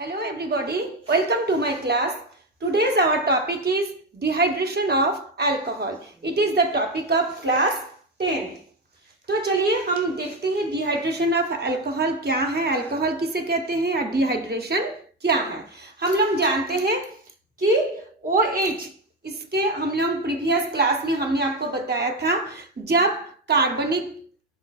Hello everybody, welcome to my class. Today's our topic is dehydration of alcohol. It is the topic of class 10th. तो चलिए हम देखते हैं dehydration of alcohol क्या है, alcohol किसे कहते हैं या डिहाइड्रेशन क्या है। हम लोग जानते हैं कि OH, इसके हम लोग प्रीवियस क्लास में हमने आपको बताया था, जब कार्बनिक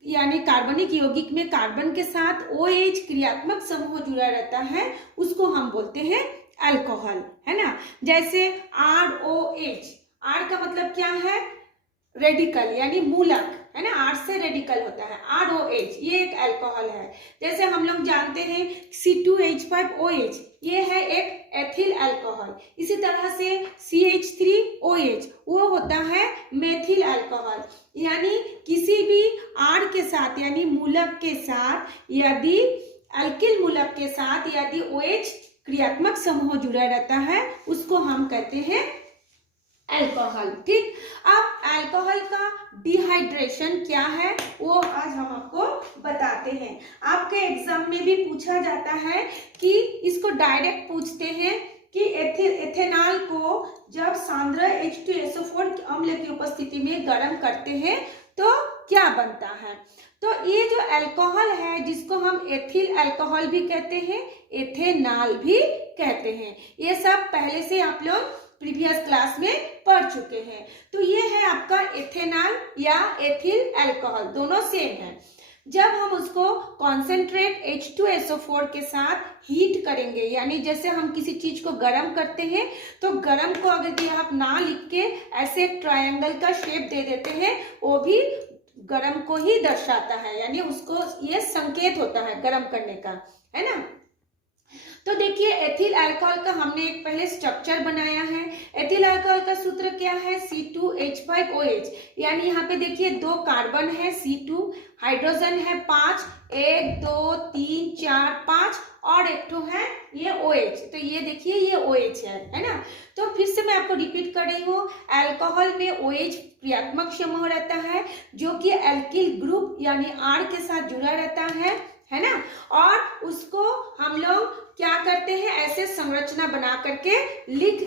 यानी कार्बनिक यौगिक में कार्बन के साथ OH क्रियात्मक समूह जुड़ा रहता है उसको हम बोलते हैं अल्कोहल, है ना। जैसे ROH, R का मतलब क्या है, रेडिकल यानी मूलक, है ना, R से रेडिकल होता है। ROH ये एक अल्कोहल है। जैसे हम लोग जानते हैं C2H5OH ये है एक एथिल अल्कोहल। इसी तरह से CH3OH वो होता है मेथिल अल्कोहल। यानी किसी भी R के साथ यानी मूलक के साथ यदि अल्किल मूलक के साथ यदि OH क्रियात्मक समूह जुड़ा रहता है उसको हम कहते हैं अल्कोहल। ठीक, अब अल्कोहल का डिहाइड्रेशन क्या है वो आज हम आपको बताते हैं। आपके एग्जाम में भी पूछा जाता है कि इसको डायरेक्ट पूछते हैं कि एथेनॉल को जब सांद्र H2SO4 अम्ल की उपस्थिति में गर्म करते हैं तो क्या बनता है। तो ये जो अल्कोहल है जिसको हम एथिल अल्कोहल भी कहते हैं, एथेनॉल भी कहते हैं, ये सब पहले से आप लोग प्रीवियस क्लास में पढ़ चुके हैं। तो ये है आपका एथेनॉल या एथिल अल्कोहल, दोनों सेम है। जब हम उसको कॉन्सेंट्रेट H2SO4 के साथ हीट करेंगे, यानी जैसे हम किसी चीज को गर्म करते हैं तो गर्म को अगर आप ना लिख के ऐसे ट्रायंगल का शेप दे देते हैं वो भी गर्म को ही दर्शाता है, यानी उसको ये संकेत होता है गर्म करने का, है ना। तो देखिए एथिल अल्कोहल का हमने एक पहले स्ट्रक्चर बनाया है। एथिल अल्कोहल का सूत्र क्या है, C2H5OH, यानी यहाँ पे देखिए दो कार्बन है C2, हाइड्रोजन है 5, 1 2 3 4 5 और एक तो है ये OH। तो ये देखिए ये OH है ना। तो फिर से मैं आपको रिपीट कर रही हूँ, अल्कोहल में OH क्रियात्मक समूह रहता है जो कि अल्किल ग्रुप यानी R के साथ जुड़ा रहता है ना। और उसको हम लोग क्या करते हैं, ऐसे संरचना बना करके लिख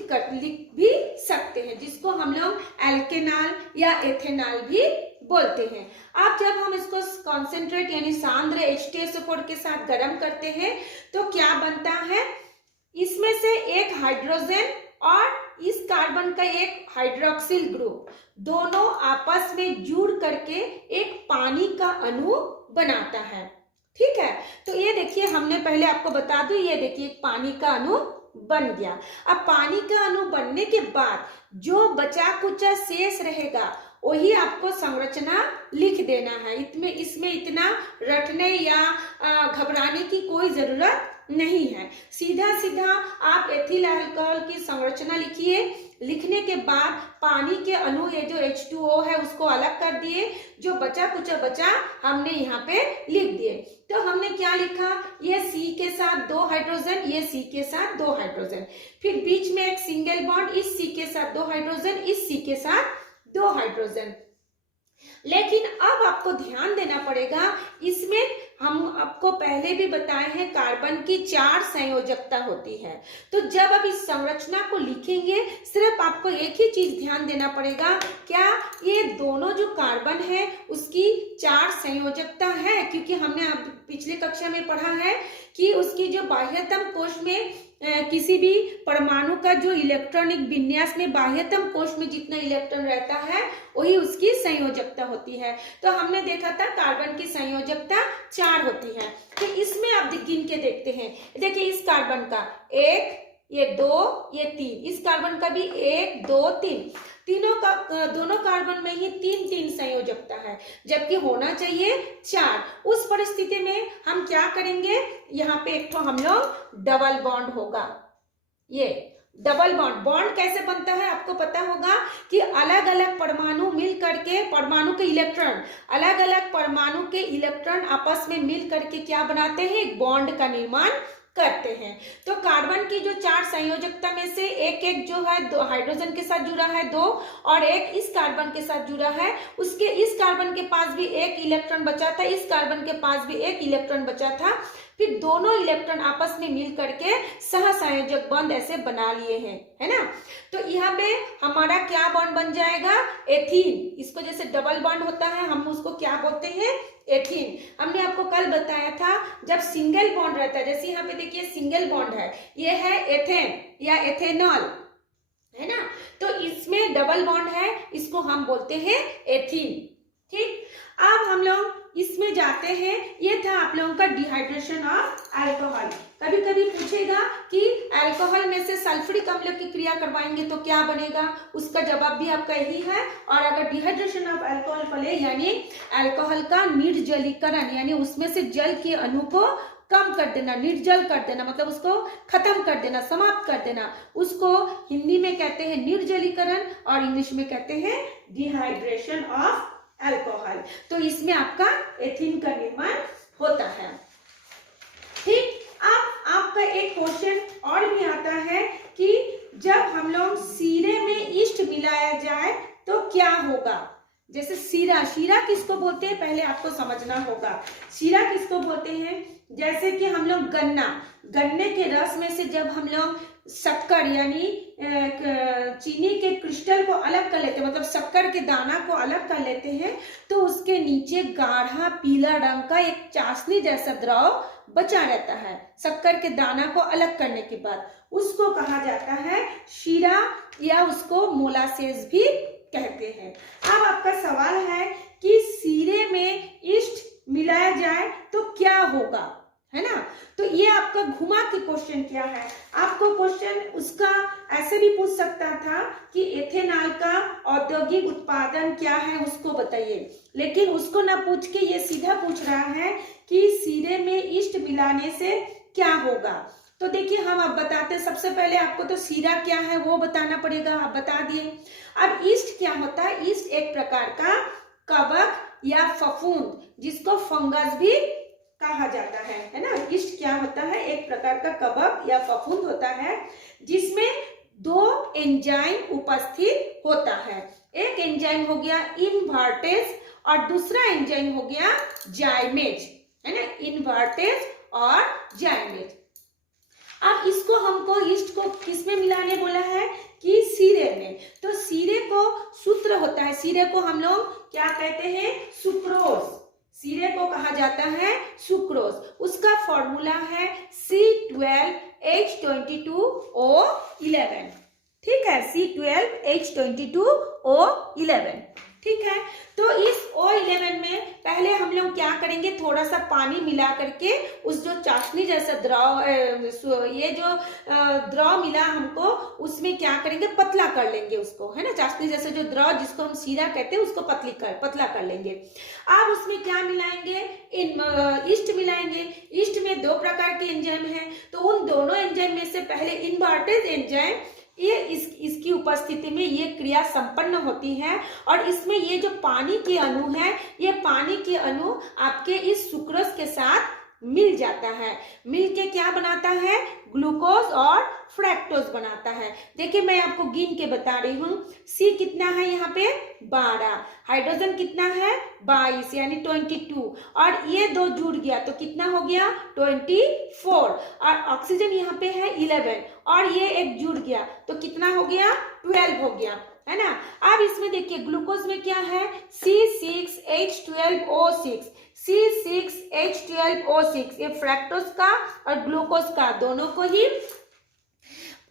भी सकते हैं, जिसको हम लोग एल्केनॉल या एथेनॉल भी बोलते हैं। अब जब हम इसको कॉन्सेंट्रेट यानी सांद्र H2SO4 के साथ गर्म करते हैं तो क्या बनता है, इसमें से एक हाइड्रोजन और इस कार्बन का एक हाइड्रोक्सिल ग्रुप दोनों आपस में जुड़ करके एक पानी का अणु बनाता है। ठीक है, तो ये देखिए हमने पहले आपको बता दूं, ये देखिए पानी का अणु बन गया। अब पानी का अणु बनने के बाद जो बचा कुचा शेष रहेगा वही आपको संरचना लिख देना है। इसमें इतना रटने या घबराने की कोई जरूरत नहीं है। सीधा सीधा आप एथिल अल्कोहल की संरचना लिखिए। लिखने के बाद पानी के अणु ये जो H2O है उसको अलग कर दिए, जो बचा कुचा बचा हमने यहाँ पे लिख दिए। तो हमने क्या लिखा, ये C के साथ 2 हाइड्रोजन, ये C के साथ 2 हाइड्रोजन, फिर बीच में एक सिंगल बॉन्ड, इस C के साथ 2 हाइड्रोजन, इस C के साथ 2 हाइड्रोजन। लेकिन अब आपको ध्यान देना पड़ेगा, इसमें हम आपको पहले भी बताए हैं कार्बन की 4 संयोजकता होती है। तो जब आप इस संरचना को लिखेंगे सिर्फ आपको एक ही चीज ध्यान देना पड़ेगा, क्या ये दोनों जो कार्बन है उसकी 4 संयोजकता है, क्योंकि हमने अब पिछले कक्षा में पढ़ा है कि उसकी जो बाह्यतम कोश में किसी भी परमाणु का जो इलेक्ट्रॉनिक विन्यास में बाह्यतम कोश में जितना इलेक्ट्रॉन रहता है वही उसकी संयोजकता होती है। तो हमने देखा था कार्बन की संयोजकता 4 होती है। तो इसमें आप गिन के देखते हैं, देखिए इस कार्बन का 1, ये 2, ये 3, इस कार्बन का भी 1 2 3, दोनों कार्बन में ही 3 संयोजकता है, जबकि होना चाहिए 4। उस परिस्थिति में हम क्या करेंगे, यहाँ पे एक तो हम लोग डबल बॉन्ड होगा। ये डबल बॉन्ड कैसे बनता है आपको पता होगा कि अलग अलग परमाणु मिल करके, परमाणु के इलेक्ट्रॉन अलग अलग परमाणु के इलेक्ट्रॉन आपस में मिल करके क्या बनाते हैं, एक बॉन्ड का निर्माण करते हैं। तो कार्बन की जो 4 संयोजकता में से एक जो है 2 हाइड्रोजन के साथ जुड़ा है 2, और एक इस कार्बन के साथ जुड़ा है, उसके इस कार्बन के पास भी एक इलेक्ट्रॉन बचा था, इस कार्बन के पास भी एक इलेक्ट्रॉन बचा था। फिर दोनों इलेक्ट्रॉन आपस में मिल करके सहसंयोजक बॉन्ड ऐसे बना लिए हैं, है ना। तो यहाँ पे हमारा क्या बॉन्ड बन जाएगा, एथीन। इसको जैसे डबल बॉन्ड होता है हम उसको क्या बोलते हैं, एथीन। हमने आपको कल बताया था जब सिंगल बॉन्ड रहता है, जैसे यहाँ पे देखिए सिंगल बॉन्ड है, ये है एथेन या एथेनॉल, है ना। तो इसमें डबल बॉन्ड है, इसको हम बोलते हैं एथीन। ठीक, अब हम लोग इसमें जाते हैं। ये था आप लोगों का डिहाइड्रेशन ऑफ अल्कोहल। कभी कभी पूछेगा कि अल्कोहल में से सल्फ्यूरिक अम्ल की क्रिया करवाएंगे तो क्या बनेगा, उसका जवाब भी आपका यही है। और अगर डिहाइड्रेशन ऑफ अल्कोहल पढ़े यानी अल्कोहल का निर्जलीकरण, यानी उसमें से जल के अणु को कम कर देना, निर्जल कर देना, मतलब उसको खत्म कर देना, समाप्त कर देना, उसको हिंदी में कहते हैं निर्जलीकरण और इंग्लिश में कहते हैं डिहाइड्रेशन ऑफ अल्कोहल। तो इसमें आपका एथीन का निर्माण होता है। ठीक, अब आपका एक क्वेश्चन और भी आता है कि जब हम लोग शीरे में ईस्ट मिलाया जाए तो क्या होगा। जैसे शीरा, शीरा किसको बोलते हैं पहले आपको समझना होगा। शीरा किसको बोलते हैं, जैसे कि हम लोग गन्ने के रस में से जब हम लोग शक्कर यानी चीनी के क्रिस्टल को अलग कर लेते हैं, मतलब शक्कर के दाना को अलग कर लेते हैं, तो उसके नीचे गाढ़ा पीला रंग का एक चाशनी जैसा द्रव बचा रहता है। शक्कर के दाना को अलग करने के बाद उसको कहा जाता है शीरा या उसको मोलासेस भी कहते हैं। अब आपका सवाल है कि शीरे में ईस्ट मिलाया जाए तो क्या होगा, है ना। तो ये आपका घुमा के क्वेश्चन क्या है, आपको क्वेश्चन उसका ऐसे भी पूछ सकता था कि एथेनॉल का औद्योगिक उत्पादन क्या है उसको बताइए, लेकिन उसको ना पूछ के ये सीधा पूछ रहा है कि शीरे में ईस्ट मिलाने से क्या होगा। तो देखिए हम अब बताते हैं। सबसे पहले आपको तो शीरा क्या है वो बताना पड़ेगा, आप बता दिए। अब ईस्ट क्या होता है, ईस्ट एक प्रकार का कवक या फफूंद जिसको फंगस भी कहा जाता है ना। ईस्ट क्या होता है, एक प्रकार का कवक या फफूंद होता है जिसमें दो एंजाइम उपस्थित होता है। एक एंजाइम हो गया इनवर्टेज और दूसरा एंजाइम हो गया जाइमेज, है ना, इनवर्टेज और जाइमेज। अब इसको हमको ईस्ट को किस में मिलाने बोला है कि शीरे में। तो शीरे को सूत्र होता है, शीरे को हम लोग क्या कहते हैं, सुक्रोज। शीरे को कहा जाता है सुक्रोज। उसका फॉर्मूला है C12H22O11। ठीक है, C12H22O11। ठीक है, तो इस O11 में पहले हम लोग क्या करेंगे, थोड़ा सा पानी मिला करके उस जो चाशनी जैसा द्रव, ये जो द्रव मिला हमको, उसमें क्या करेंगे, पतला कर लेंगे उसको, है ना। चाशनी जैसा जो द्रव जिसको हम शीरा कहते हैं उसको पतला कर लेंगे। अब उसमें क्या मिलाएंगे, ईस्ट मिलाएंगे। ईस्ट में दो प्रकार के एंजाइम हैं, तो उन दोनों एंजाइम में से पहले इनवर्टेज एंजाइम, ये इसकी उपस्थिति में ये क्रिया संपन्न होती है और इसमें ये जो पानी के अणु है, ये पानी के अणु आपके इस सुक्रोज के साथ मिल जाता है। मिलके क्या बनाता है, ग्लूकोज और फ्रैक्टोज बनाता है। देखिए मैं आपको गिन के बता रही हूँ। सी कितना है यहाँ पे 12, हाइड्रोजन कितना है 22 यानी 22, और ये दो जुड़ गया तो कितना हो गया 24, और ऑक्सीजन यहाँ पे है 11 और ये एक जुड़ गया तो कितना हो गया 12 हो गया, है ना। अब इसमें देखिए ग्लूकोज में क्या है C6H12O6, C6H12O6, ये फ्रैक्टोज का और ग्लूकोज का दोनों को ही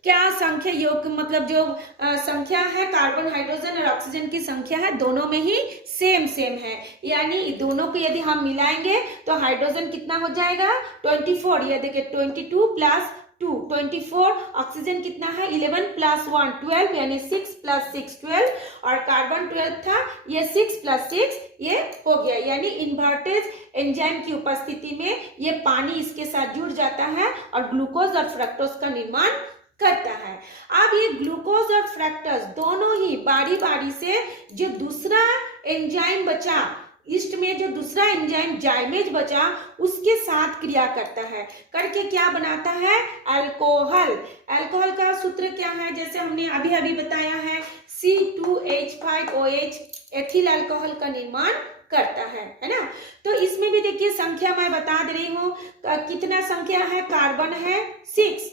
क्या संख्या योग, मतलब जो संख्या है कार्बन हाइड्रोजन और ऑक्सीजन की संख्या है दोनों में ही सेम है, यानी दोनों को यदि हम मिलाएंगे तो हाइड्रोजन कितना हो जाएगा 24, ये देखिए 22 प्लस 2 24, ऑक्सीजन कितना है 11 प्लस 1 12 यानी 6 प्लस 6 12, और कार्बन 12 था ये 6 प्लस 6 ये हो गया, यानी इन्वर्टेज एंजाइम की उपस्थिति में ये पानी इसके साथ जुड़ जाता है और ग्लूकोज और फ्रक्टोज का निर्माण करता है। अब ये ग्लूकोज और फ्रक्टोज दोनों ही बारी बारी से जो दूसरा एंजाइम बचा ईस्ट में, जो दूसरा एंजाइम जाइमेज बचा उसके साथ क्रिया करता है, करके क्या बनाता है अल्कोहल। अल्कोहल का सूत्र क्या है, जैसे हमने अभी बताया है C2H5OH एथिल अल्कोहल का निर्माण करता है ना। तो इसमें भी देखिए संख्या मैं बता दे रही हूँ, कितना संख्या है, कार्बन है 6।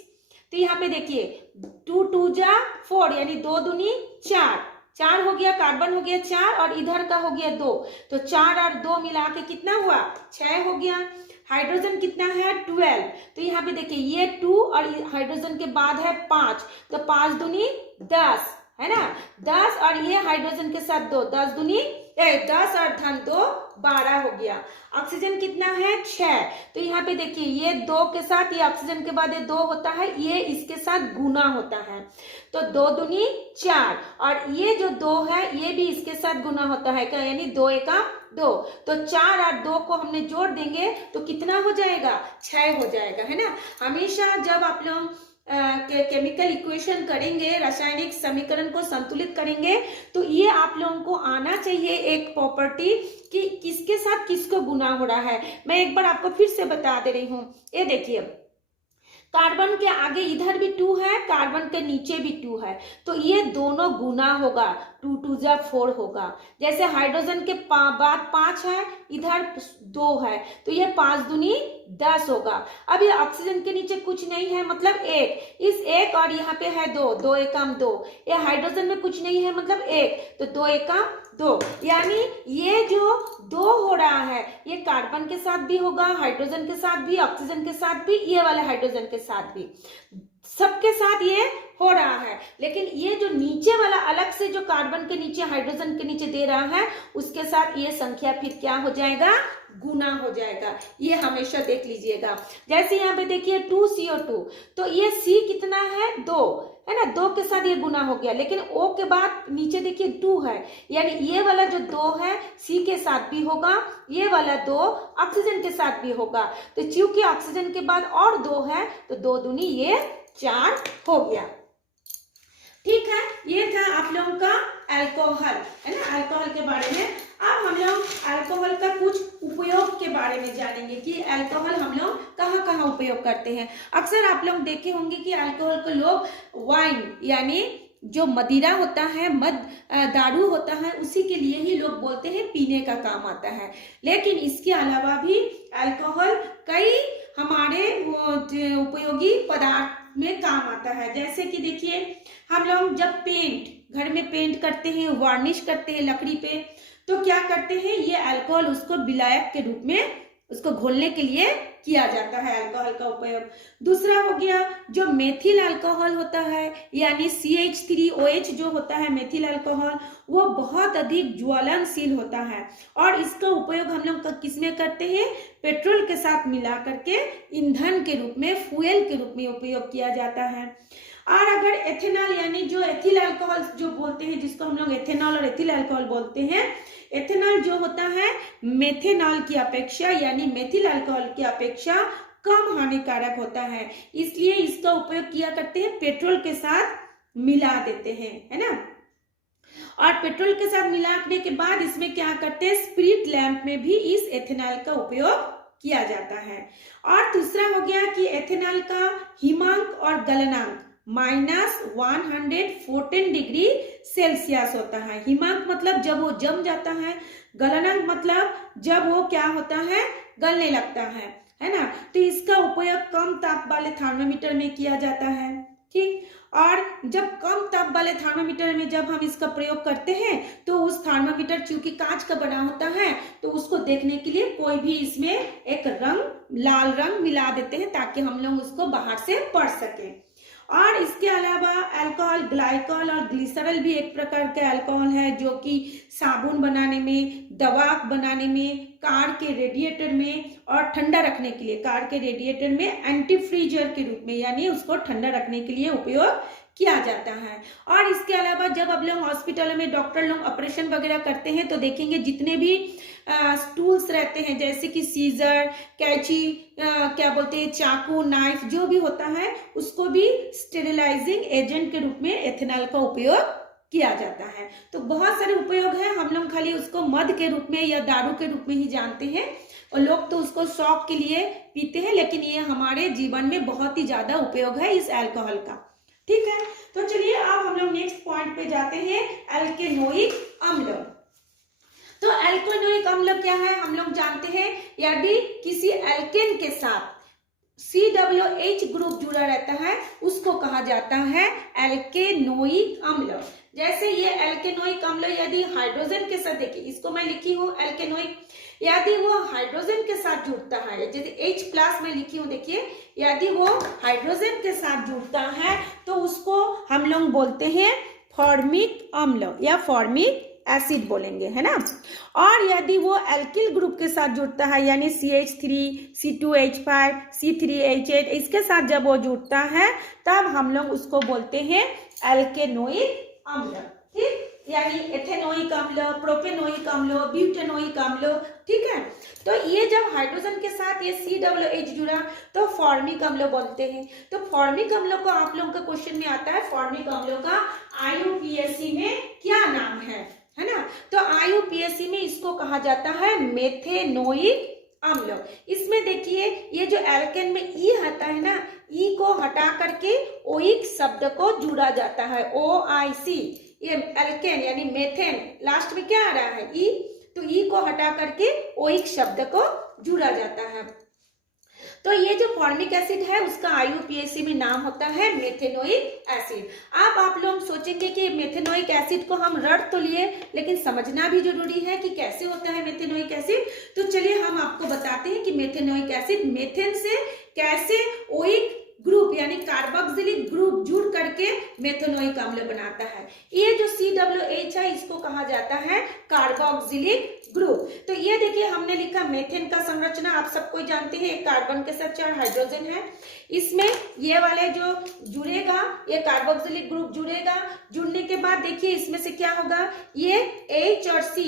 तो यहाँ पे देखिए 2 2 जा 4 यानी 2 दूनी 4, 4 हो गया, कार्बन हो गया 4 और इधर का हो गया 2, तो 4 और 2 मिला के कितना हुआ, 6 हो गया। हाइड्रोजन कितना है 12, तो यहाँ पे देखिए ये 2 और हाइड्रोजन के बाद है 5, तो 5 दूनी 10 है ना, 10 और ये हाइड्रोजन के साथ 2, 10 दूनी 10 और धन 2 12 हो गया। ऑक्सीजन कितना है 6, तो यहाँ पे देखिए ये 2 के साथ, ये ऑक्सीजन के बाद ये 2 होता है, ये इसके साथ गुना होता है, तो 2 दूनी 4 और ये जो 2 है ये भी इसके साथ गुना होता है क्या, यानी 2 एका 2, तो 4 और 2 को हमने जोड़ देंगे तो कितना हो जाएगा, 6 हो जाएगा, है ना। हमेशा जब आप लोग केमिकल इक्वेशन करेंगे, रासायनिक समीकरण को संतुलित करेंगे, तो ये आप लोगों को आना चाहिए एक प्रॉपर्टी कि किसके साथ किसको गुना हो रहा है। मैं एक बार आपको फिर से बता दे रही हूँ, ये देखिए कार्बन के आगे इधर भी 2 है, कार्बन के नीचे भी 2 है, तो ये दोनों गुना होगा, 2 2 जा 4 होगा। जैसे हाइड्रोजन के बाद 5 है, इधर 2 है, तो ये 5 दूनी 10 होगा। अब ये ऑक्सीजन के नीचे कुछ नहीं है मतलब 1, इस 1 और यहाँ पे है 2, 2 एकम 2, ये हाइड्रोजन में कुछ नहीं है मतलब 1, तो 2 एकम 2, यानी ये जो 2 हो रहा है ये कार्बन के साथ भी होगा, हाइड्रोजन के साथ भी, ऑक्सीजन के साथ भी, ये वाले हाइड्रोजन के साथ भी, सबके साथ ये हो रहा है। लेकिन ये जो नीचे वाला अलग से जो कार्बन के नीचे हाइड्रोजन के नीचे दे रहा है उसके साथ ये संख्या फिर क्या हो जाएगा, गुना हो जाएगा, ये हमेशा देख लीजिएगा। जैसे यहाँ पे देखिए 2CO2, तो ये C कितना है 2 है ना, 2 के साथ ये गुना हो गया, लेकिन O के बाद नीचे देखिए 2 है, यानी ये वाला जो 2 है C के साथ भी होगा, ये वाला 2 ऑक्सीजन के साथ भी होगा, तो चूंकि ऑक्सीजन के बाद और 2 है तो 2 दूनी ये 4 हो गया। ठीक है, ये था आप लोगों का अल्कोहल, है ना, अल्कोहल के बारे में। अब हम लोग अल्कोहल का कुछ उपयोग के बारे में जानेंगे कि अल्कोहल हम लोग कहाँ कहाँ उपयोग करते हैं। अक्सर आप लोग देखे होंगे कि अल्कोहल को लोग वाइन यानी जो मदिरा होता है, दारू होता है, उसी के लिए ही लोग बोलते हैं, पीने का काम आता है। लेकिन इसके अलावा भी अल्कोहल कई हमारे उपयोगी पदार्थ में काम आता है। जैसे कि देखिए हम लोग जब पेंट घर में पेंट करते हैं, वार्निश करते हैं लकड़ी पे, तो क्या करते हैं, ये अल्कोहल उसको विलायक के रूप में उसको घोलने के लिए किया जाता है अल्कोहल का उपयोग। दूसरा हो गया जो मेथिल अल्कोहल होता है यानी CH3OH जो होता है मेथिल अल्कोहल, वो बहुत अधिक ज्वलनशील होता है और इसका उपयोग हम लोग किस में करते हैं, पेट्रोल के साथ मिला करके ईंधन के रूप में, फ्यूल के रूप में उपयोग किया जाता है। और अगर एथेनॉल यानी जो एथिल अल्कोहल जो बोलते हैं, जिसको हम लोग एथेनॉल और एथिल अल्कोहल बोलते हैं, एथेनॉल जो होता है मेथेनॉल की अपेक्षा यानी मेथिल अल्कोहल की अपेक्षा कम हानिकारक होता है, इसलिए इसका उपयोग किया करते हैं, पेट्रोल के साथ मिला देते हैं, है ना। और पेट्रोल के साथ मिलाने के बाद इसमें क्या करते हैं, स्पिरिट लैंप में भी इस एथेनॉल का उपयोग किया जाता है। और दूसरा हो गया कि एथेनॉल का हिमांक और गलनांक -114 डिग्री सेल्सियस होता है। हिमांक मतलब जब वो जम जाता है, गलनांक मतलब जब वो क्या होता है, गलने लगता है ना। तो इसका उपयोग कम ताप वाले थर्मोमीटर में किया जाता है, ठीक। और जब कम ताप वाले थर्मोमीटर में जब हम इसका प्रयोग करते हैं तो उस थर्मोमीटर चूंकि कांच का बना होता है तो उसको देखने के लिए कोई भी इसमें एक रंग, लाल रंग मिला देते हैं ताकि हम लोग उसको बाहर से पढ़ सकें। और इसके अलावा अल्कोहल, ग्लाइकॉल और ग्लिसरॉल भी एक प्रकार का अल्कोहल है जो कि साबुन बनाने में, दवा बनाने में, कार के रेडिएटर में और ठंडा रखने के लिए, कार के रेडिएटर में एंटी फ्रीजर के रूप में यानी उसको ठंडा रखने के लिए उपयोग किया जाता है। और इसके अलावा जब आप लोग हॉस्पिटलों में डॉक्टर लोग ऑपरेशन वगैरह करते हैं तो देखेंगे जितने भी टूल्स रहते हैं जैसे कि सीजर, कैंची, क्या बोलते हैं, चाकू, नाइफ, जो भी होता है उसको भी स्टेरिलाइजिंग एजेंट के रूप में एथेनॉल का उपयोग किया जाता है। तो बहुत सारे उपयोग है, हम लोग खाली उसको मद के रूप में या दारू के रूप में ही जानते हैं और लोग तो उसको शौक के लिए पीते हैं, लेकिन ये हमारे जीवन में बहुत ही ज्यादा उपयोग है इस अल्कोहल का, ठीक है। तो चलिए अब हम लोग नेक्स्ट पॉइंट पे जाते हैं, एल्केनोइक अम्ल। तो एल्केनोइक अम्ल क्या है, हम लोग जानते हैं यदि किसी एल्केन के साथ COOH ग्रुप जुड़ा रहता है उसको कहा जाता है एल्केनोइक अम्ल। जैसे ये एल्केनोइक अम्ल यदि हाइड्रोजन के साथ, देखिए इसको मैं लिखी हूँ एल्केनोइक, यदि वो हाइड्रोजन के साथ जुड़ता है, जैसे H+ में लिखी हूँ, देखिए यदि वो हाइड्रोजन के साथ जुड़ता है तो उसको हम लोग बोलते हैं फॉर्मिक अम्ल या फॉर्मिक एसिड बोलेंगे, है ना। और यदि वो एल्किल ग्रुप के साथ जुड़ता है यानी CH3, C2H5, C3H8 इसके साथ जब वो जुड़ता है तब हम लोग उसको बोलते हैं एल्केनोइक अम्ल, ठीक। यानी एथेनोइक अम्ल, प्रोपेनोइक अम्ल, ब्यूटेनोइक अम्ल, ठीक है। तो ये जब हाइड्रोजन के साथ ये COOH जुड़ा तो फॉर्मिक अम्ल बनते हैं। तो फॉर्मिक अम्लों को आप लोगों का क्वेश्चन में आता है, फॉर्मिक अम्लों का IUPAC में क्या नाम है ना। तो IUPAC में इसको कहा जाता है मेथेनोइक अम्ल। इसमें देखिए ये जो एल्केन में ई आता है ना, ई को हटा करके ओइक शब्द को जुड़ा जाता है, OIC। ये एल्केन यानी मेथेन, लास्ट में क्या आ रहा है ई, तो ई को हटा करके ओइक शब्द को जुड़ा जाता है। तो ये जो फॉर्मिक एसिड है उसका IUPAC में नाम होता है मेथेनोइक एसिड। अब आप लोग सोचेंगे कि मेथेनोइक एसिड को हम रट तो लिए लेकिन समझना भी जरूरी है कि कैसे होता है मेथेनोइक एसिड। तो चलिए हम आपको बताते हैं कि मेथेनोइक एसिड मेथेन से कैसे ओइक ग्रुप यानी कार्बोक्सिलिक ग्रुप जुड़ करके मेथेनोइक अम्ल बनाता है। ये जो COOH है इसको कहा जाता है कार्बोक्सिलिक ग्रुप। तो ये देखिए हमने लिखा मेथेन का संरचना आप सबको जानते हैं, एक कार्बन के साथ 4 हाइड्रोजन है। इसमें ये वाले जो जुड़ेगा ये कार्बोक्सिलिक ग्रुप जुड़ेगा, जुड़ने के बाद देखिए इसमें से क्या होगा, ये H और C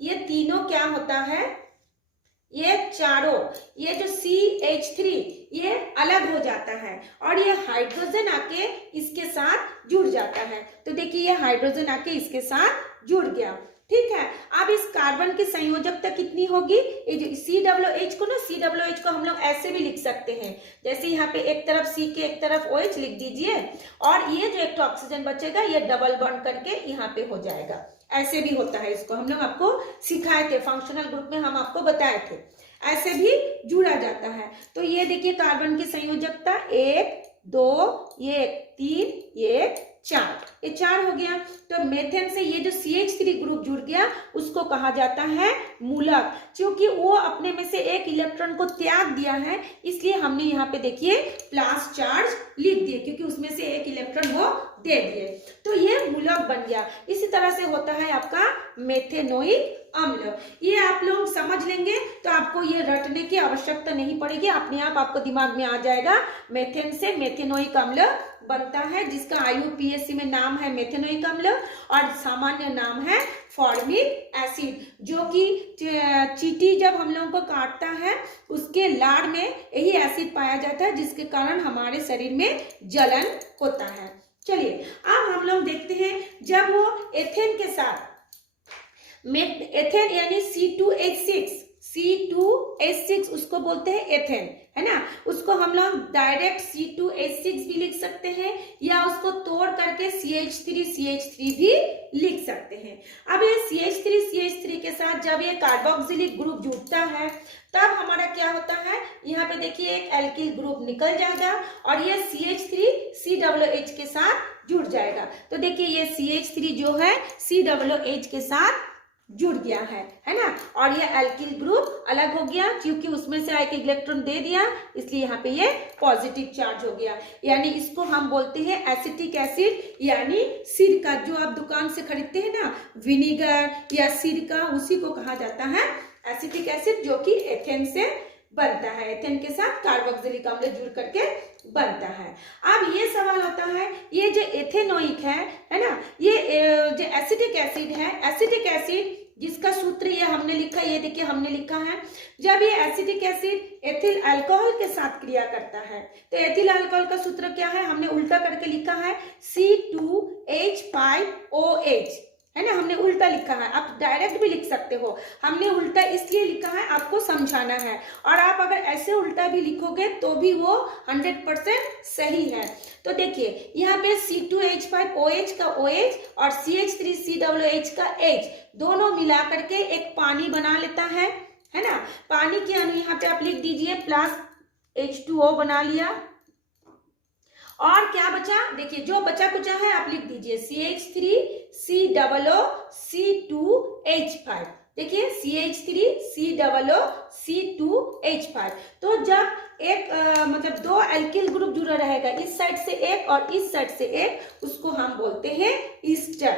ये तीनों क्या होता है, ये चारों, ये जो CH3 ये अलग हो जाता है और ये हाइड्रोजन आके इसके साथ जुड़ जाता है। तो देखिए ये हाइड्रोजन आके इसके साथ जुड़ गया, ठीक है। अब इस कार्बन की संयोजकता कितनी होगी, ये जो COOH को ना, COOH को हम लोग ऐसे भी लिख सकते हैं, जैसे यहाँ पे एक तरफ C के एक तरफ OH लिख दीजिए और ये जो एक ऑक्सीजन बचेगा ये डबल बॉन्ड करके यहाँ पे हो जाएगा। ऐसे भी होता है, इसको हम लोग आपको सिखाए थे, फंक्शनल ग्रुप में हम आपको बताए थे, ऐसे भी जुड़ा जाता है। तो ये देखिए कार्बन की संयोजकता 1 2 ये 3 ये 4, ये 4 हो गया। तो मेथेन से ये जो CH3 ग्रुप जुड़ गया उसको कहा जाता है मूलक, क्योंकि वो अपने में से एक इलेक्ट्रॉन को त्याग दिया है इसलिए हमने यहाँ पे देखिए प्लस चार्ज लिख दिए, क्योंकि उसमें से एक इलेक्ट्रॉन वो दे दिए, तो ये मूलक बन गया। इसी तरह से होता है आपका मेथेनोइक अम्ल। ये आप लोग समझ लेंगे तो आपको ये रटने की आवश्यकता नहीं पड़ेगी, अपने आप आपको दिमाग में आ जाएगा। मेथेन से मेथेनोइक अम्ल बनता है जिसका IUPAC में नाम है मेथेनोइक अम्ल और सामान्य नाम है फॉर्मिक एसिड, जो कि चींटी जब हम लोगों को काटता है उसके लार में यही एसिड पाया जाता है जिसके कारण हमारे शरीर में जलन होता है। चलिए अब हम लोग देखते हैं जब वो एथेन के साथ एथेन यानी C2H6 उसको बोलते हैं एथेन, है ना। उसको हम लोग डायरेक्ट C2H6 भी लिख सकते हैं या उसको तोड़ करके CH3 भी लिख सकते हैं। अब ये CH3 के साथ जब ये कार्बोक्सिलिक ग्रुप जुड़ता है तब हमारा क्या होता है, यहाँ पे देखिए एक एल्किल ग्रुप निकल जाएगा और ये CH3 COOH के साथ जुड़ जाएगा। तो देखिए ये CH3 जो है COOH के साथ जुड़ गया है ना, और ये एल्किल ग्रुप अलग हो गया क्योंकि उसमें से एक इलेक्ट्रॉन दे दिया इसलिए यहाँ पे ये पॉजिटिव चार्ज हो गया। यानी इसको हम बोलते हैं एसिटिक एसिड, यानी सिरका जो आप दुकान से खरीदते हैं ना, विनीगर या सिरका, उसी को कहा जाता है एसिटिक एसिड, जो कि एथेन से बनता है, एथेन के साथ कार्बोक्सिलिक अम्ल जुड़ करके बनता है। अब ये सवाल होता है ये जो एथेनोइक है ना, ये जो एसिटिक एसिड है, एसिटिक एसिड जिसका सूत्र ये हमने लिखा, ये देखिए हमने लिखा है, जब ये एसिटिक एसिड एथिल अल्कोहल के साथ क्रिया करता है तो एथिल अल्कोहल का सूत्र क्या है, हमने उल्टा करके लिखा है C2H5OH, है ना, हमने उल्टा लिखा है। आप डायरेक्ट भी लिख सकते हो, हमने उल्टा इसलिए लिखा है आपको समझाना है, और आप अगर ऐसे उल्टा भी लिखोगे तो भी वो 100% सही है। तो देखिए यहाँ पे C2H5OH का OH और CH3COOH का H दोनों मिला करके एक पानी बना लेता है ना। पानी के अणु यहाँ पे आप लिख दीजिए प्लस H2O बना लिया। और क्या बचा, देखिए जो बचा कुचा है आप लिख दीजिए CH3COOC2H5। देखिए CH3COOC2H5। तो जब एक मतलब दो एल्किल ग्रुप जुड़ा रहेगा, इस साइड से एक और इस साइड से एक, उसको हम बोलते हैं ईस्टर।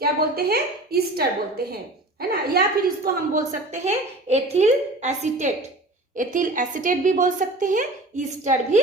क्या बोलते हैं? ईस्टर बोलते हैं, है ना। या फिर इसको हम बोल सकते हैं एथिल एसीटेट। एथिल एसीटेट भी बोल सकते हैं, ईस्टर भी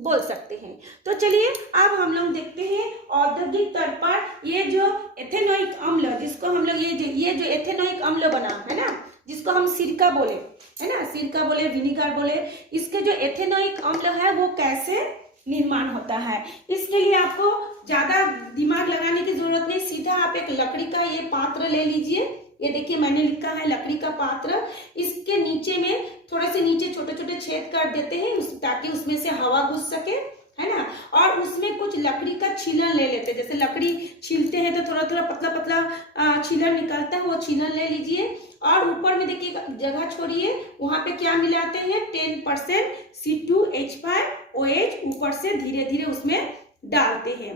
बोल सकते हैं। तो चलिए अब हम लोग देखते हैं औद्योगिक तौर पर ये जो एथेनोइक अम्ल, जिसको हम लोग ये जो एथेनोइक अम्ल बना है ना, जिसको हम सिरका बोले, है ना, सिरका बोले, विनीगर बोले, इसके जो एथेनोइक अम्ल है वो कैसे निर्माण होता है। इसके लिए आपको ज्यादा दिमाग लगाने की जरूरत नहीं, सीधा आप एक लकड़ी का ये पात्र ले लीजिए। ये देखिए मैंने लिखा है लकड़ी का पात्र। इसके नीचे में थोड़े से नीचे छोटे छोटे छेद कर देते हैं ताकि उसमें से हवा घुस सके, है ना। और उसमें कुछ लकड़ी का छीलन ले लेते हैं। जैसे लकड़ी छीलते हैं तो थोड़ा थोड़ा पतला पतला छीलन निकलता है, वो छीलन ले लीजिए। और ऊपर में देखिए जगह छोड़िए, वहां पे क्या मिलाते हैं 10% C2H5OH ऊपर से धीरे धीरे उसमें डालते हैं,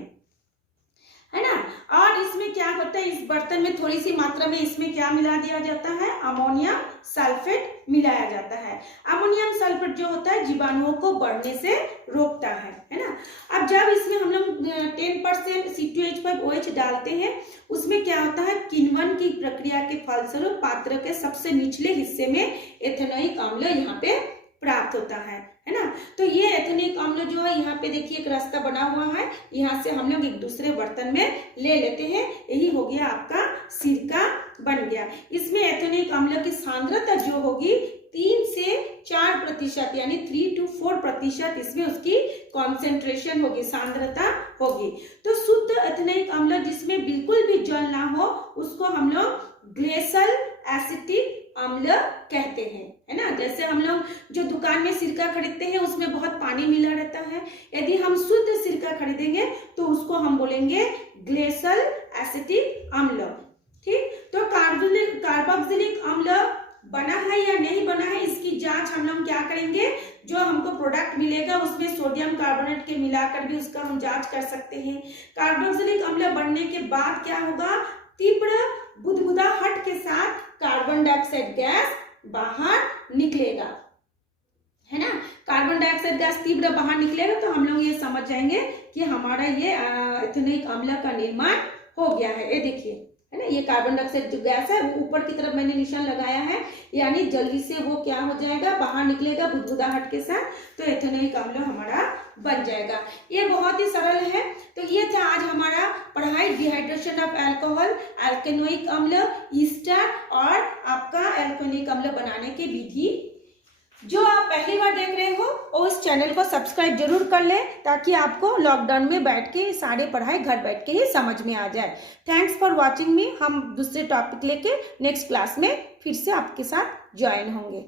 है ना। और इसमें क्या होता है, इस बर्तन में थोड़ी सी मात्रा में इसमें क्या मिला दिया जाता है, अमोनियम सल्फेट मिलाया जाता है। अमोनियम सल्फेट जो होता है जीवाणुओं को बढ़ने से रोकता है ना। अब जब इसमें हम लोग 10% C2H5OH डालते हैं, उसमें क्या होता है, किण्वन की प्रक्रिया के फलस्वरूप पात्र के सबसे निचले हिस्से में एथेनोइक अम्ल यहाँ पे प्राप्त होता है ना। तो ये एथेनिक अम्ल जो है यहाँ पे देखिए एक रास्ता बना हुआ है, यहाँ से हम लोग एक दूसरे बर्तन में ले लेते हैं। यही हो गया आपका सिरका बन गया। इसमें एथेनिक अम्ल की सांद्रता जो होगी 3 से 4% यानी 3 to 4% इसमें उसकी कॉन्सेंट्रेशन होगी, सांद्रता होगी। तो शुद्ध एथेनिक अम्ल जिसमें बिल्कुल भी जल ना हो उसको हम लोग ग्लेशियल एसिटिक अम्ल कहते हैं, है ना। जैसे हम लोग जो दुकान में सिरका खरीदते हैं उसमें बहुत पानी मिला रहता है, यदि हम शुद्ध सिरका खरीदेंगे तो उसको हम बोलेंगे ग्लेशियल एसिटिक अम्ल। ठीक, तो कार्बोक्सिलिक अम्ल बना है या नहीं बना है इसकी जांच हम लोग क्या करेंगे, जो हमको प्रोडक्ट मिलेगा उसमें सोडियम कार्बोनेट के मिलाकर भी उसका हम जांच कर सकते हैं। कार्बोक्सिलिक अम्ल बनने के बाद क्या होगा, तीव्र बुदबुदाहट के साथ कार्बन डाइऑक्साइड गैस बाहर निकलेगा, है ना। कार्बन डाइऑक्साइड गैस तीव्र बाहर निकलेगा तो हम लोग ये समझ जाएंगे कि हमारा ये एथेनिक अम्ल का निर्माण हो गया है। ये देखिए, है ना, ये कार्बन डाइऑक्साइड जो गैस है वो ऊपर की तरफ मैंने निशान लगाया है, यानी जल्दी से वो क्या हो जाएगा, बाहर निकलेगा बुदबुदाहट के साथ, तो एथेनिक अम्ल हमारा बन जाएगा। ये बहुत ही सरल है। तो ये था आज हमारा पढ़ाई, डिहाइड्रेशन ऑफ अल्कोहल, एल्केनोइक अम्ल, ईस्टर और आपका एल्केनोइक अम्ल बनाने की विधि। जो आप पहली बार देख रहे हो और उस चैनल को सब्सक्राइब जरूर कर ले ताकि आपको लॉकडाउन में बैठ के सारे पढ़ाई घर बैठ के ही समझ में आ जाए। थैंक्स फॉर वॉचिंग मी। हम दूसरे टॉपिक लेके नेक्स्ट क्लास में फिर से आपके साथ ज्वाइन होंगे।